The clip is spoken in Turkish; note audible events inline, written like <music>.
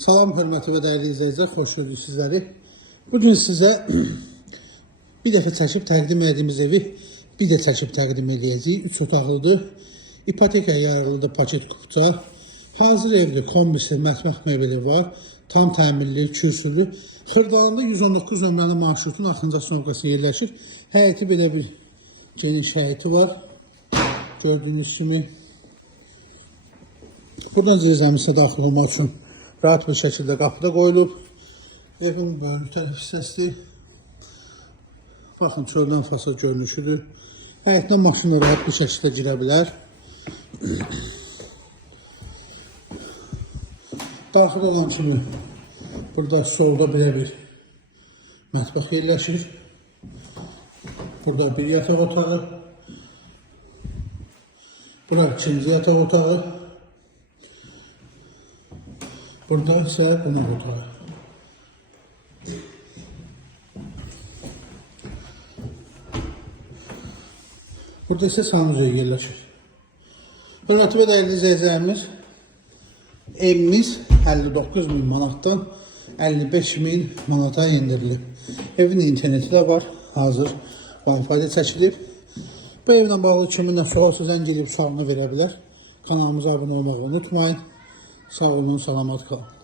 Salam hörmətli və dəyərli izləyicilər, xoş gördük sizləri. Bu gün sizə <clears throat> bir dəfə çəkib təqdim etdiyimiz evi bir də çəkib təqdim edəcəyik. 3 otaqlıdır. İpoteka yararlıdır paket kupça. Hazır evdir, kombisi, mətbəx mebeli var. Tam təmirli, kürsülü. Xırdalanda 119 nömrəli marşrutun axıncı nöqtəsində yerləşir. Həyəti belə bir geniş həyəti var. Gördüyünüz kimi Buradan zirzəmisə daxil olmaq üçün rahat bir şəkildə qapıda qoyulub. Evin böyük tərəf hissəsidir. Baxın, çöldən fasad görünüşüdür. Həyətinə maşınla rahat bir şəkildə girə bilər. <clears throat> Daxil olan kimi burada solda belə bir mətbəx yerləşir. Burada bir yataq otağı. Bura ikinci yataq otağı. Burada ise qonaq otağı. Burada ise sanucuya yerləşir. Hörmətli və dəyərli izləyicilərimiz, evimiz 59 min manatdan 55 min manata endirilib. Evin interneti də var, hazır Wi-Fi də çəkilib. Bu evlə bağlı kiminlə sualsız zəng edib sualını verə bilər. Kanalımıza abunə olmağı unutmayın. Sağ olun, salamat kalın.